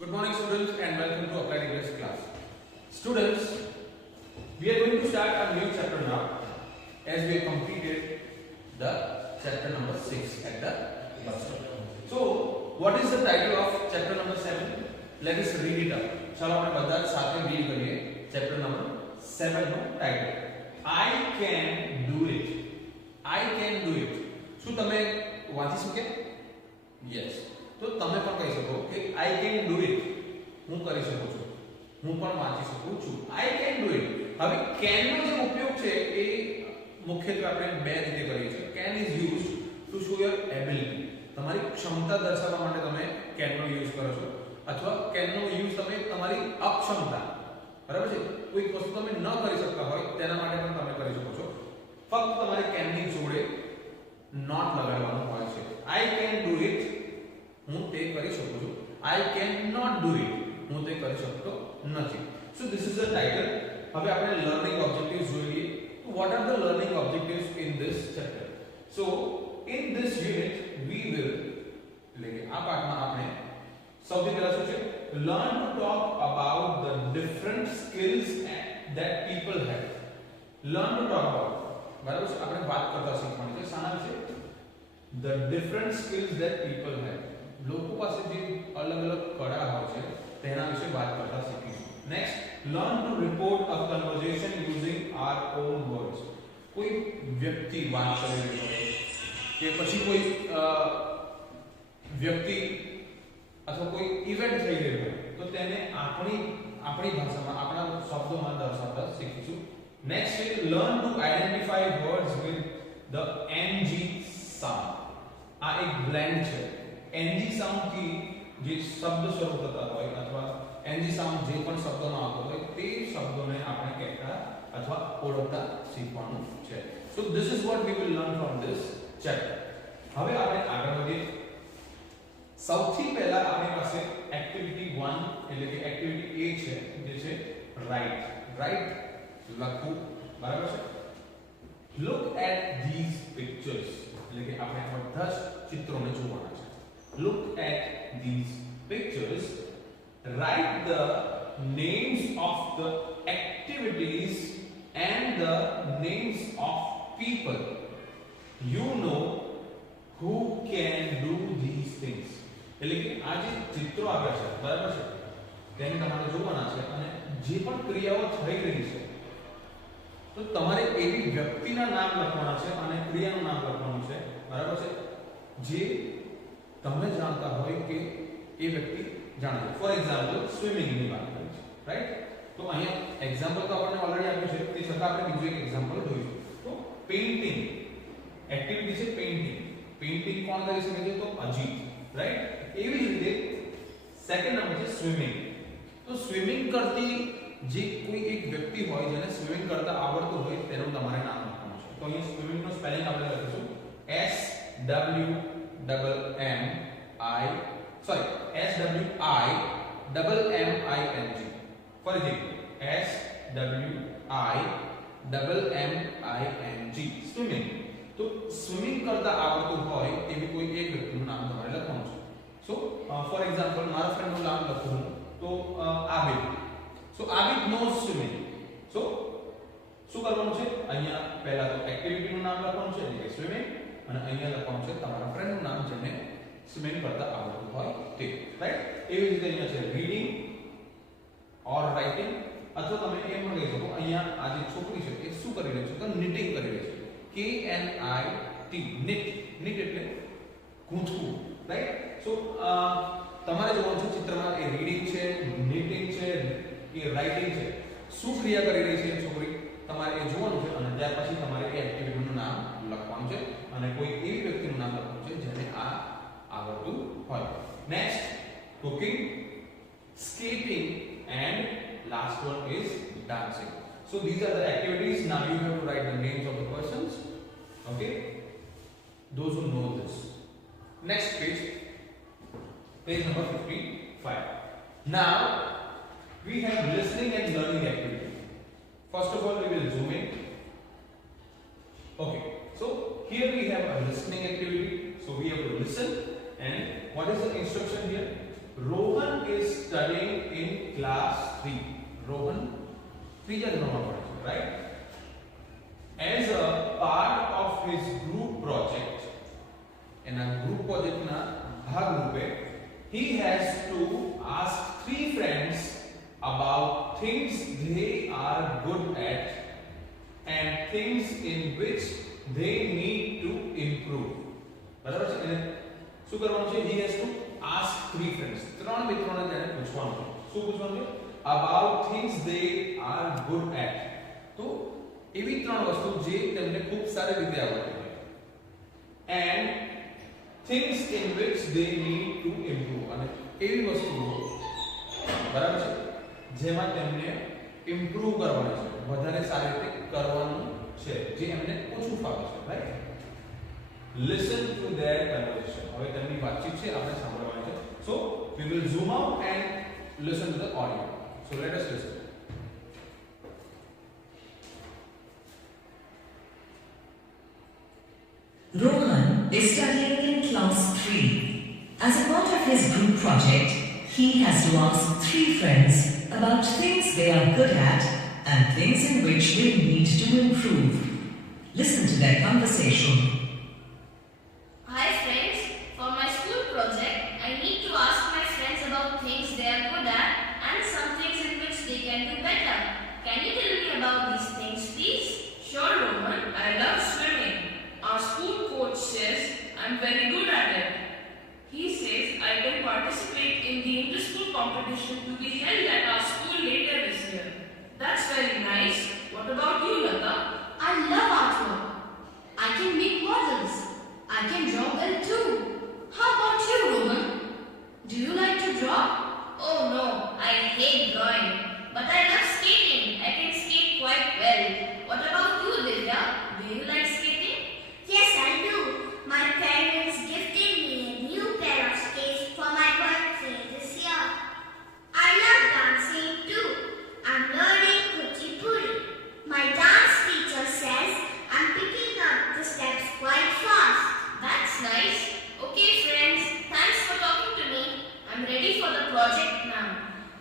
Good morning students and welcome to Applied English class. Students, we are going to start a new chapter now as we have completed the chapter number 6 at the first. So, what is the title of chapter number 7? Let us read it up. चलो આપણે બધા સાથે read કરીએ chapter number 7 no title. I can do it. I can do it. શું તમે વાંચી શકે? Yes. તો તમે પણ કહી શકો કે I can do it. હું કરી શકું છું. હું પણ વાંચી શકું છું. I can do it. હવે can નો જે ઉપયોગ છે એ મુખ્યત્વે આપણે બે રીતે કરીએ છીએ. Can is used to show your ability. તમારી ક્ષમતા દર્શાવવા માટે તમે can નો યુઝ કરો છો અથવા can નો યુઝ તમે તમારી અક્ષમતા, બરાબર છે, કોઈ વસ્તુ તમે ન કરી શકતા હોય તેના માટે પણ તમે કરી શકો છો. ફક્ત તમારે can ની જોડે not લગાડવાનું હોય છે. I can do it. હું તે કરી શકું છું. I cannot do it. હું તે કરી શકતો નથી. So this is the title. હવે આપણે learning objectives જોઈએ. What are the learning objectives in this chapter? So in this unit we will, એટલે કે આ પાઠમાં આપણે સૌથી પહેલા શું છે, learn to talk about the different skills that people have. Learn to talk about, બરાબર છે, આપણે વાત કરતા શીખવાની છે શાના વિશે? The different skills that people have. લોકો પાસે જે અલગ-અલગ કળા હોય છે તેના વિશે વાત કરતા શીખીશું. Next, learn to report a conversation using our own words. કોઈ વ્યક્તિ વાત કરી રહ્યો હોય કે પછી કોઈ વ્યક્તિ અથવા કોઈ ઇવેન્ટ થઈ રહ્યો હોય તો તેને આપણી ભાષામાં આપણા શબ્દોમાં દર્શાવતા શીખીશું. નેક્સ્ટ છે learn to identify words with the ng sound. આ એક બ્લેન્ડ છે. ng સાઉન્ડ થી જે શબ્દ શરૂ થતા હોય અથવા ng સાઉન્ડ જે પણ શબ્દોમાં આવતો હોય તે શબ્દોને આપણે કહેતા અથવા ઓળખતા શીખવાનું છે. So this is what we will learn from this chapter. હવે આપણે આગળ વધીએ. સૌથી પહેલા આપણી પાસે એક્ટિવિટી 1 એટલે કે એક્ટિવિટી A છે જે છે રાઇટ લખવું, બરાબર છે. Look at these pictures. એટલે કે આપણે બધા જ ચિત્રોને જોવાના છે. Look at these pictures. Write the names of the activities and the names of people you know who can do these things. એટલે કે આ જે ચિત્રો આવ્યા છે, બરાબર છે, તેને તમારે જોવાના છે અને જે પણ ક્રિયાઓ થઈ રહી છે તો તમારે એવી વ્યક્તિના નામ લખવાના છે અને ક્રિયાનું નામ લખવાનું છે, બરાબર છે, જે તમે જાણતા હોય કે એ વ્યક્તિ જાણે છે. ફોર એક્ઝામ્પલ સ્વિમિંગ ની વાત કરી છે, રાઈટ? તો અહીંયા એક્ઝામ્પલ તો આપણને ઓલરેડી આપ્યું છે, તે છતાં આપણે બીજું એક એક્ઝામ્પલ જોઈશું. તો પેઇન્ટિંગ એક્ટિવિટી છે. પેઇન્ટિંગ કોણ કરી શકે છે? તો અજીત, રાઈટ? એવી જ રીતે સેકન્ડ નંબર છે સ્વિમિંગ. તો સ્વિમિંગ કરતી જે કોઈ એક વ્યક્તિ હોય જેને સ્વિમિંગ કરતા આવડતું હોય તેનું તમારે નામ લખવાનું છે. તો અહીંયા સ્વિમિંગ નો સ્પેલિંગ આપણે લખીશું SWIMMING. ફરીથી SWIMMING, સ્વિમિંગ. તો સ્વિમિંગ કરતા આવડતું હોય એવી કોઈ એક વ્યક્તિનું નામ તમારે લખવાનું છે. સો ફોર એક્ઝામ્પલ મારા ફ્રેન્ડનું નામ લખું તો આબિદ. સો આબિદ knows swimming. સો શું કરવાનું છે? અહીંયા પહેલા તો એક્ટિવિટીનું નામ લખવાનું છે એટલે કે સ્વિમિંગ, અને અહીંયા લખવાનું છે તમારા ફ્રેન્ડનું નામ જેને સ્વિમિંગ કરતા આવડતું હોય તે, રાઈટ? એવી રીતે અહીંયા છે રીડિંગ ઓર રાઇટિંગ, અથવા તમે એમ પણ કહી શકો અહીંયા આ જે છોકરી છે એ શું કરી રહી છે? તો knitting કરી રહી છે. KNIT, knit એટલે ગૂંથવું, રાઈટ? સો તમારે જોવાનું છે ચિત્રમાં એ રીડિંગ છે, knitting છે, એ રાઇટિંગ છે, શું ક્રિયા કરી રહી છે છોકરી તમારે એ જોવાનું છે અને ત્યાર પછી તમારે એ એક્ટિવિટીનું નામ લખવાનું છે અને કોઈ એવી વ્યક્તિનું નામ લખવાનું છે જેને આ આવડતું હોય. Next, cooking, skating and last one is dancing. So these are the activities. Now you have to write the names of the persons, okay, those who know this. Next page number 55. Now we have listening and learning activity. First of all we will zoom in. Okay, so here we have a listening activity. So we have to listen, and what is the instruction here? Rohan is class 3. રોહન ત્રીજા ધોરણમાં ભણે છે, right? As a part of his group project, એના ગ્રુપ પ્રોજેક્ટના ભાગરૂપે he has to ask 3 friends about things they are good at and things in which they need to improve. બરાબર છે? એને શું કરવાનું છે? he has to ask 3 friends, ત્રણ મિત્રોને તેને પૂછવાનું છે. શું પૂછવાનું છે? about things they are good at. તો એવી ત્રણ વસ્તુ જે તેમને ખૂબ સારી રીતે આવડે છે, and things in which they need to improve, અને એવી વસ્તુઓ બરાબર છે જેમાં તેમને ઇમ્પ્રૂવ કરવાની છે, વધારે સારી રીતે કરવાનું છે, જે એમને ઓછું ફાવે છે, right? listen to their conversation. હવે તેમની વાતચીત છે આપણે સાંભળવાની છે. So we will zoom out and listen to the audio. So let us listen. Rohan is studying in class 3. As a part of his group project, he has to ask 3 friends about things they are good at and things in which they need to improve. Listen to their conversation. Hi friends, for my school project, I need to ask my friends about things they are good at and some things in which they can do better. Can you tell me about these things, please? Sure, Roman. I love swimming. Our school coach says I'm very good at it. He says I can participate in the inter-school competition to be held at our school later this year. That's very nice. What about you, Lata? I love artwork. I can make models. I can draw well too. How about you, Roman? Do you like to draw? Oh no, I hate drawing. But I love skating. I can skate quite well. What about you, Divya? Do you like skating? Yes, I do. My parents gifted me a new pair of skates for my birthday this year. I love dancing too. I'm learning kuchipudi. My dance teacher says I'm picking up the steps quite fast. That's nice. Okay, friends. Thanks for talking to me. I'm ready for the project now.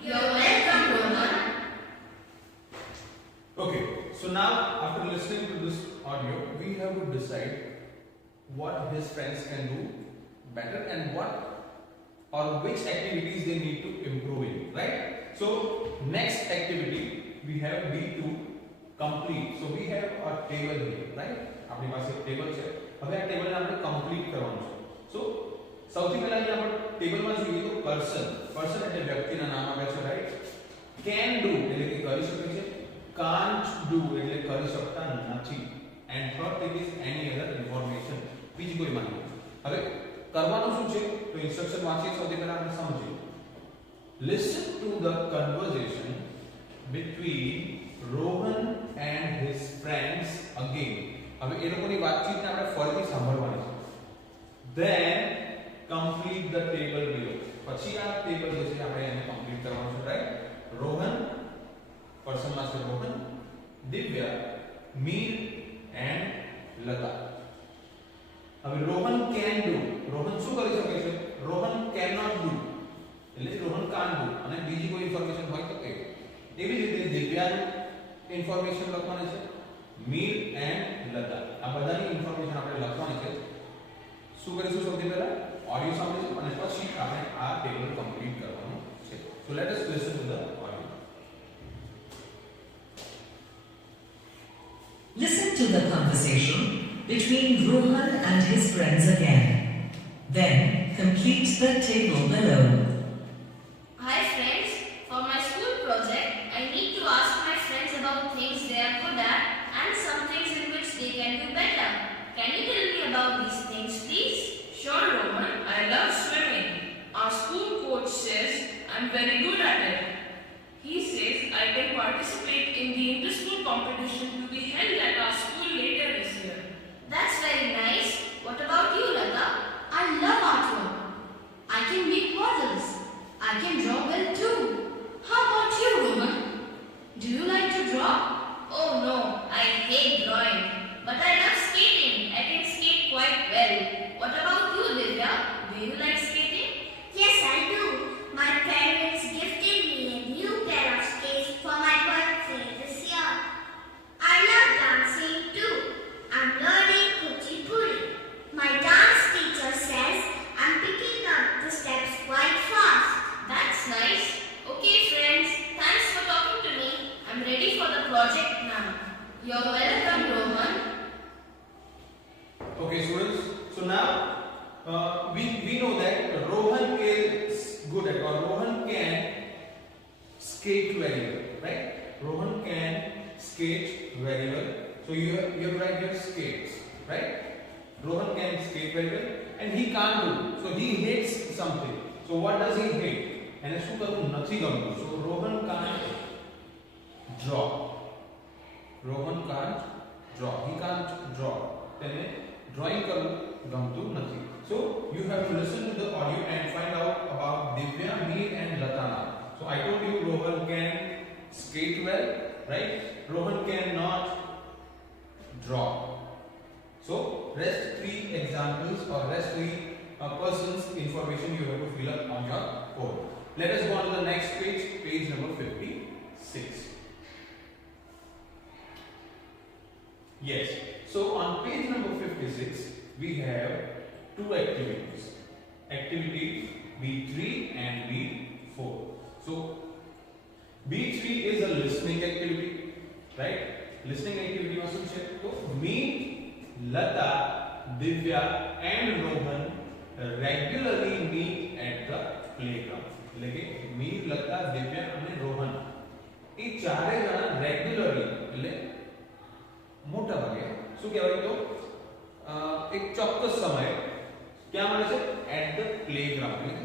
You're welcome, Roman. Okay, so now after listening to this audio, we have to decide what his friends can do better and what or which activities they need to improve in, right? So next activity we have B2, complete. So we have a table here, right? આપણી પાસે એક ટેબલ છે. હવે આ ટેબલને આપણે કમ્પ્લીટ કરવાનું છે. So સૌથી પહેલા જે આપણે ટેબલમાં જોઈએ તો પર્સન એટલે વ્યક્તિના નામ આવે છે, રાઈટ? can do એટલે કે કરી શકે છે, can't do એટલે કરી શકતા નથી, and third thing is any other information, બીજી કોઈ માહિતી. હવે કરવાનું શું છે તો ઇન્સ્ટ્રક્શન વાંચીએ સૌથી પહેલા આપણે સમજીએ. listen to the conversation between Rohan and his friends again. હવે એ લોકોની વાતચીતને આપણે ફરીથી સાંભળવાની છે. then complete the table below. પછી આ ટેબલ જે છે આપણે એને કમ્પ્લીટ કરવાનું છે, રાઈટ? રોહન, પર્સનમાં છે રોહન, દિવ્યા, મીર and લતા. હવે રોહન can do. રોહન શું કરી શકે છે? રોહન cannot do એટલે રોહન can't do, અને બીજી કોઈ ઇન્ફોર્મેશન હોય તો કે એવી જ રીતે દિવ્યાનું ઇન્ફોર્મેશન લખવાની છે, મીર and લતા આ બધાની ઇન્ફોર્મેશન આપણે લખવાની છે. શું કરીશું? સૌથી પહેલા ઓડિયો સાંભળીશું અને પછી આપણે આ ટેબલ કમ્પ્લીટ કરવાનું છે. So let us listen to the audio. Listen to the conversation between Rohan and his friends again. Then complete the table below. Hi friends, for my school project, I need to ask my friends about things they are good at and some things in which they can do better. Can you tell me about these things, please? Sure, Roman. I love swimming. Our school coach says I'm very good at it. He says I can participate in the inter-school competition to be held at our school later this year. That's very nice. What about you, Lata? I love artwork. I can make models. I can draw well too. How about you, Roman? Do you like to draw? Oh no, I hate drawing. But I love skating. I can skate quite well. What about you, Divya? Do you like skating? Yes, I do. My parents gifted me a new pair project now. You're welcome, Rohan. Okay, students. So now we know that Rohan is good at, or Rohan can skate very well, right? Rohan can skate very well. So you have to write here skates, right? Rohan can skate very well, and he can't do. So he hates something. So what does he hate? And શું કરવું નથી ગમતું. So Rohan can't draw. Rohan can't draw. He can't draw. તેને drawing કરવું ગમતું નથી. So you have to listen to the audio and find out about Divya, Meer and Latana. So I told you Rohan can skate well, right? Rohan cannot draw. So rest 3 examples or rest 3 persons information you have to fill up on your own. Let us go on to the next page, page number 56. Yes. So on page number 56 we have 2 activities. Activity B3 and B4. So B3 is a listening activity, right? Listening activity માં શું છે? તો Meet, Lata, Divya and Rohan regularly meet at the playground. એટલે કે Meet, Lata, Divya અને Rohan એ ચારે જણા રેગ્યુલરલી એટલે મોટા ભાગે શું કહેવાય તો એક ચોક્કસ સમયે ક્યાં મળે છે? એટ ધ પ્લેગ્રાઉન્ડ,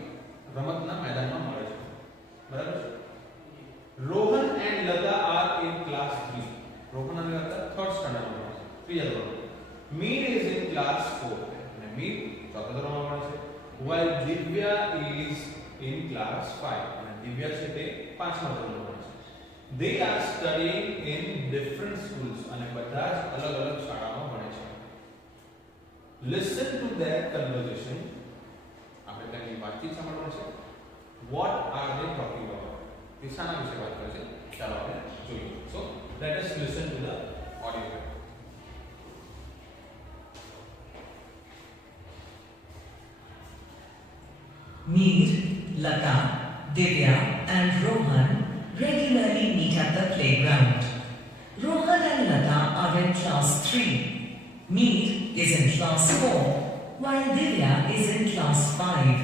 રમતના મેદાનમાં મળે છે. બરાબર છે? રોહન એન્ડ લતા આર ઇન ક્લાસ 3. રોહન અને લતા 3rd સ્ટાન્ડર્ડમાં ભણે છે, ત્રીજા ધોરણમાં. મીર ઇઝ ઇન ક્લાસ 4 અને મીર ચોથા ધોરણમાં ભણે છે. while Divya is in class 5 અને દિવ્યા છે તે 5મા ધોરણમાં ભણે છે. they are studying in different schools અને બધા જ અલગ-અલગ શાળામાં ભણે છે. listen to their conversation. આપણે તેમની વાતચીત સાંભળવાની છે. what are they talking about? તે શાના વિશે વાત કરે છે? ચાલો આપણે જોઈએ. so let us listen to the audio track. Meer, Lata, Divya and Rohan regularly meet at the playground. Rohan and Lata are in class 3. Meer is in class 4 while Divya is in class 5.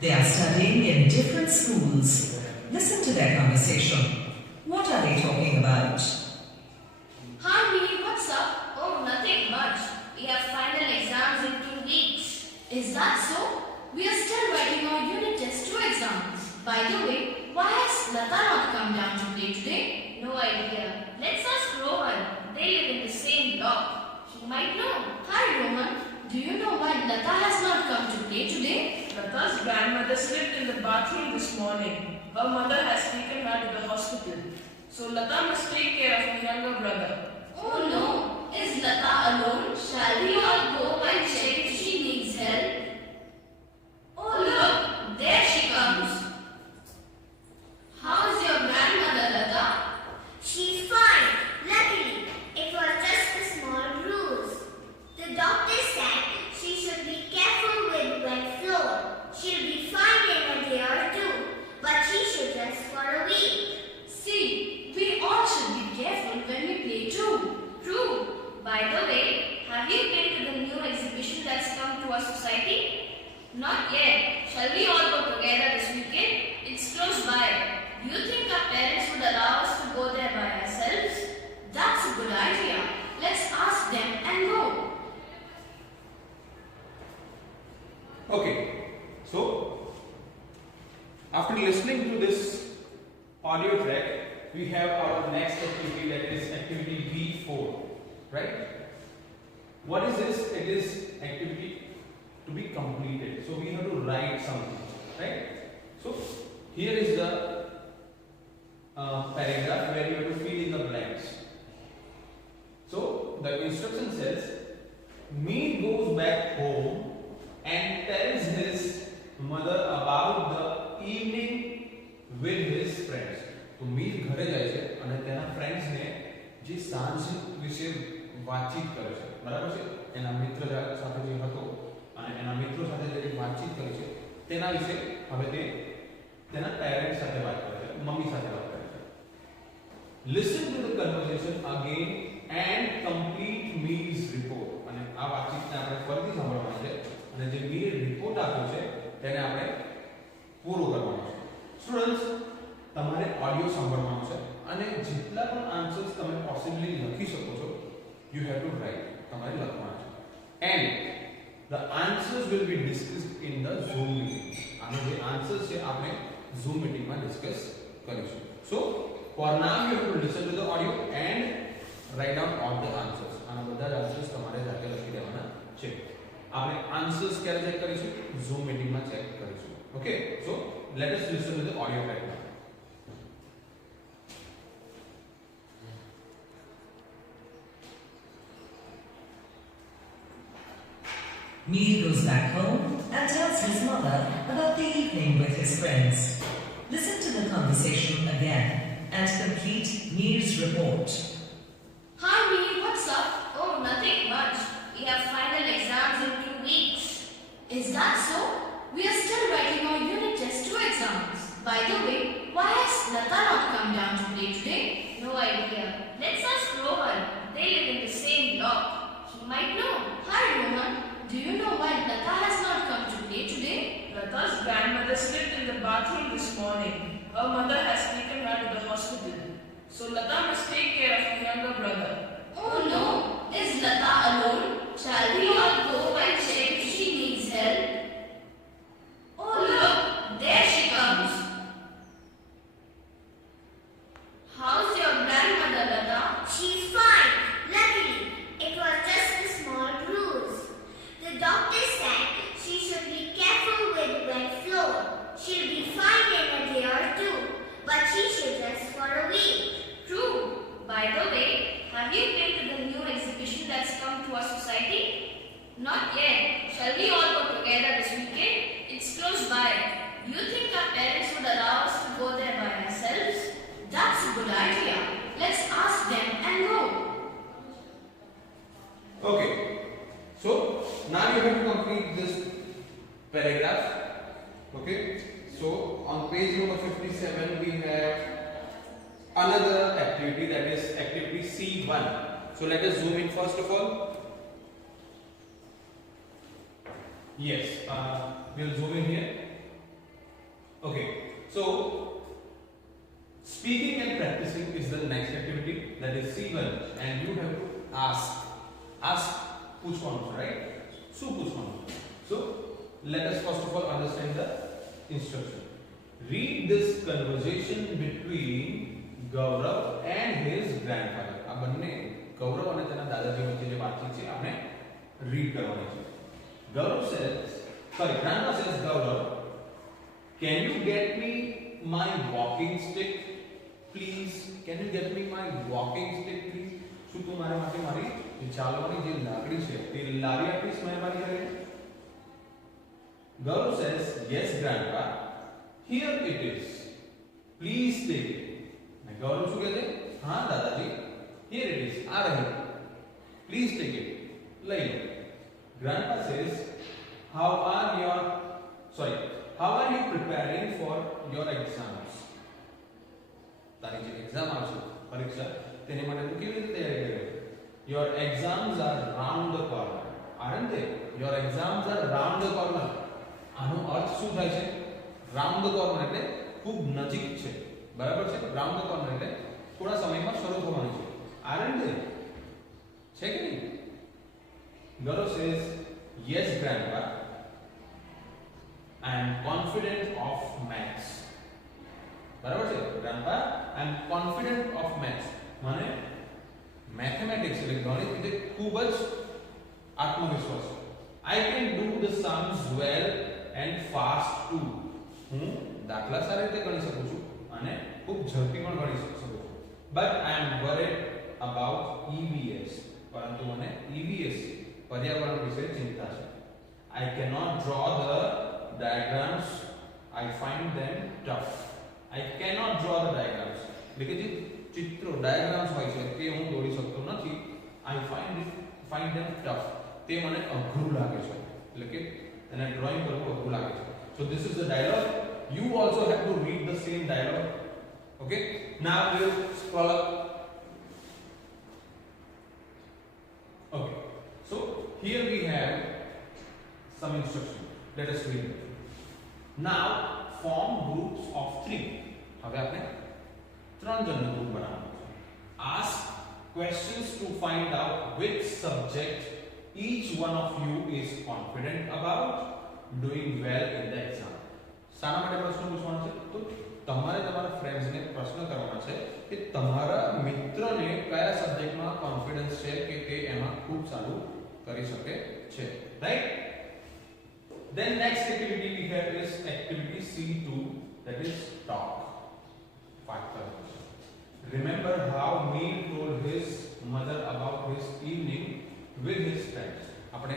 They are studying in different schools. Listen to their conversation. What are they talking about? Hi, Mee, what's up? Oh, nothing much. We have final exams in 2 weeks. Is that so? We are still writing our unit test 2 exams. By the way, why has Lata not come down to play today? No idea. Let's ask Rohan. They live in the same block. He might know. Hi, Rohan. Do you know why Lata has not come to play today? Lata's grandmother slipped in the bathroom this morning. Her mother has taken her to the hospital. So Lata must take care of her younger brother. Oh no. Is Lata alone? Shall we all go and check if she needs help? Oh look, there she comes. How's your grandmother, Lata? She's fine. Luckily, it was just a small bruise. The doctor said she should be careful with wet floor. She'll be fine in a day or 2, but she should rest for a week. See, we all should be careful when we play too. True. By the way, have you been to the new exhibition that's come to our society? Not yet. Shall we all go together this weekend? It's close by. Do you think our parents would allow us to go there by ourselves? That's a good idea. Let's ask them and go. Okay, so after listening to this audio track, we have our next activity, that is activity B4, right? What is this? It is activity to be completed. So we have to write something, right? So here is the paragraph where you have to fill in the blanks. So the instruction says, Meet goes back home and tells his mother about the evening with his friends. તો મીર ઘરે જાય છે અને તેના ફ્રેન્ડ્સને જે સાંજ વિશે વાતચીત કરે છે, બરાબર છે? એના મિત્ર સાથે જે હતો અને એના મિત્રો સાથે જે વાતચીત કરી છે તેના વિશે હવે તે તેના પેરેન્ટ્સ સાથે વાત કરે છે, મમ્મી સાથે વાત કરે છે. listen to the conversation again and complete me's report. અને આ વાતચીતને આપણે ફરીથી સાંભળવાની છે અને જે મીએ રિપોર્ટ આપ્યો છે તેને આપણે પૂરો કરવાનો છે. સ્ટુડન્ટ્સ, તમારે ઓડિયો સાંભળવાનો છે અને જેટલા પણ આન્સર્સ તમે પોસિબલી લખી શકો છો you have to write. તમારે લખવાના છે. And the answers will be discussed in the Zoom meeting. આનો જે આન્સર્સ છે આપણે Zoom meeting માં ડિસ્કસ કરીશું. So for now you have to listen to the audio and write down all the answers. આના બધા જ આન્સર્સ તમારે જાતે લખી દેવાના છે. આપણે આન્સર્સ ક્યારે ચેક કરીશું? Zoom meeting માં ચેક કરીશું. Okay, so let us listen to the audio right now. Mir goes back home and tells his mother about the evening with his friends. Listen to the conversation again and complete Mir's report. Hi Mir, what's up? Oh, nothing much. We have final exams in 2 weeks. Is that so? We are still writing our unit test 2 exams. By the way, why has Lata not come down to play today? No idea. Let's ask Rohan. They live in the same block. He might know. Hi Rohan, do you know why Lata has not come to play today? Lata's grandmother slipped in the bathroom this morning. Her mother has taken her to the hospital. So Lata must take care of her younger brother. Oh no, is Lata alone? Shall we all go and check if she needs help? Oh look, there she comes. How's your grandmother, Lata? She's fine. Luckily, it was just a small bruise. The doctor said she should be careful with wet floor. She'll be fine in a day or two, but she should rest for a week. True. By the way, have you been to the new exhibition that's come to our society? Not yet. Shall we all go together this weekend? It's close by. You think our parents would allow us to go there by ourselves? That's a good idea. Let's ask them and go. Okay, so now you have to complete this paragraph. Okay, so on page number 57 we have another activity, that is activity C1. So let us zoom in first of all. Yes, we'll zoom in here. Okay, so speaking and practicing is the next activity, that is C1, and you have to ask પૂછવાનું છે, right? શું પૂછવાનું? So let us first of all understand the instruction. Read this conversation between Gaurav and his grandfather. આ બંને ગૌરવ અને તેના દાદાજી વચ્ચે જે વાતચીત છે આપણે રીડ કરવાની છે. Grandpa says, Gaurav, can you get me my walking stick, please? Can you get me my walking stick, please? શું તું મારા માટે મારી ચાલવાની જે લાકડી છે તે લાવી આપીશ મહેરબાની કરીને? Gaurav says, yes grandpa, here it is, please take it. અને ગૌરવ શું કહે છે? હા દાદાજી, here it is, આ રહી, please take it, લઈ લો. Grandpa says, how are you preparing for your exams? તારી જે એક્ઝામ આવશે પરીક્ષા તેને માટે તું કેવી રીતે તૈયારી કરે? Your exams are round the corner, aren't they? Your exams are round the corner. આનો અર્થ શું થાય છે? round the corner એટલે ખૂબ નજીક છે, બરાબર છે? round the corner એટલે થોડા સમયમાં શરૂ થવાની છે, aren't they? છે કે નહીં? Gaurav says, yes grandpa, I am confident of maths. બરાબર છે? grandpa, I am confident of maths માને મેથેમેટિક્સ એટલે ગણિત વિશે ખૂબ જ આત્મવિશ્વાસ છે. I can do the sums well and fast too. હું દાખલા સારી રીતે ગણી શકું છું અને ખૂબ ઝડપી પણ ગણી શકું છું. But I am worried about EVS. પરંતુ મને EVS પર્યાવરણ વિશે ચિંતા છે. I cannot draw the diagrams. I find them tough. I cannot draw the diagrams. એટલે કે જે ચિત્રો ડાયાગ્રામ્સ હોય છે તે હું દોરી શકતો નથી. I find them tough. તે મને અઘરું લાગે છે, એટલે કે તેને ડ્રોઈંગ કરવું અઘરું લાગે છે. So this is the dialogue. You also have to read the same dialogue Okay, now we'll scroll up. Okay, so here we have some instruction. Let us read it. Now form groups of 3. હવે આપણે ત્રણ જણનું ગ્રુપ બનાવવાનું છે. Ask questions to find out which subject each one of you is confident about doing well in the exam. શાના માટે પ્રશ્ન પૂછવાનો છે? તો તમારે તમારા ફ્રેન્ડ્સને પ્રશ્ન કરવાનો છે કે તમારા મિત્રને કયા સબ્જેક્ટમાં કોન્ફિડન્સ છે કે તે એમાં ખૂબ સારું કરી શકે છે, right? Then next activity we have is activity C2, that is talk. Remember how Mir told his mother about his evening with his friends. આપણે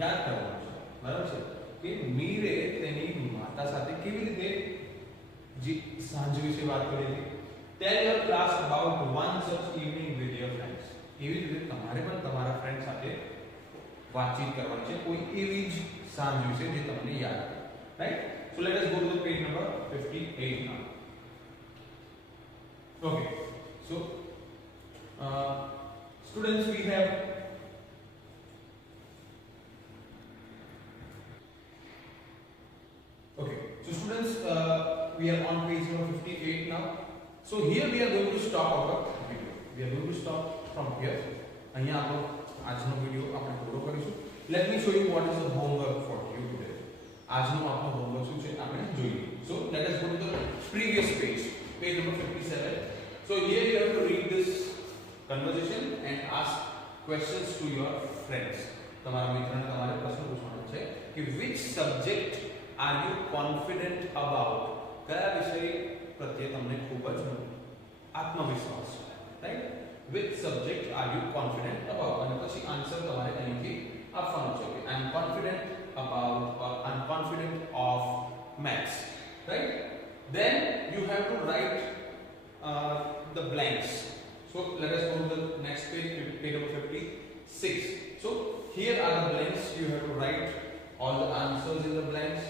યાદ કરવાનું છે, બરાબર છે, કે મીરે તેની માતા સાથે કેવી રીતે સાંજ વિશે વાત કરી હતી. Tell your class about one such evening with your friends. એવી રીતે તમારે પણ તમારા ફ્રેન્ડ સાથે વાતચીત કરવાની છે, કોઈ એવી જ સાંજ વિશે જે તમને યાદ આવે, right? So let us go to the page number 58 now. Okay, so students, we have we are on page number 58 now. So here we are going to stop our video. We are going to stop from here. અહીંયા આપણો આજનો વિડિયો આપણે પૂરો કરીશું. Let me show you what is the homework for you today. આજનો આપણો homework શું છે આપણે જોઈએ. So let us go to the previous page, page number 57. So here you have to read this conversation and ask questions to your friends. તમારા મિત્રને તમારે પ્રશ્ન પૂછવાનો છે કે which subject are you confident about? કયા વિષય પ્રત્યે તમને ખૂબ જ આત્મવિશ્વાસ છે, right? which subject are you confident about? અને પછી આન્સર તમારે અહીંથી આપવાનો છે કે I am confident about or I am confident of maths, right? Then you have to write the blanks. So let us go to the next page, page number 56. So here are the blanks. You have to write all the answers in the blanks,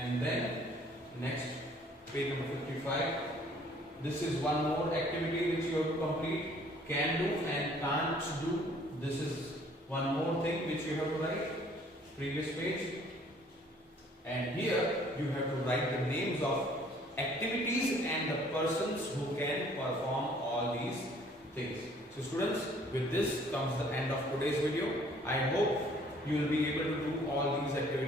and then next page number 55. This is one more activity which you have to complete. Can do and can't do. This is one more thing which you have to write. Previous page. And here you have to write the names of activities and the persons who can perform all these things. So students, with this comes the end of today's video. I hope you will be able to do all these activities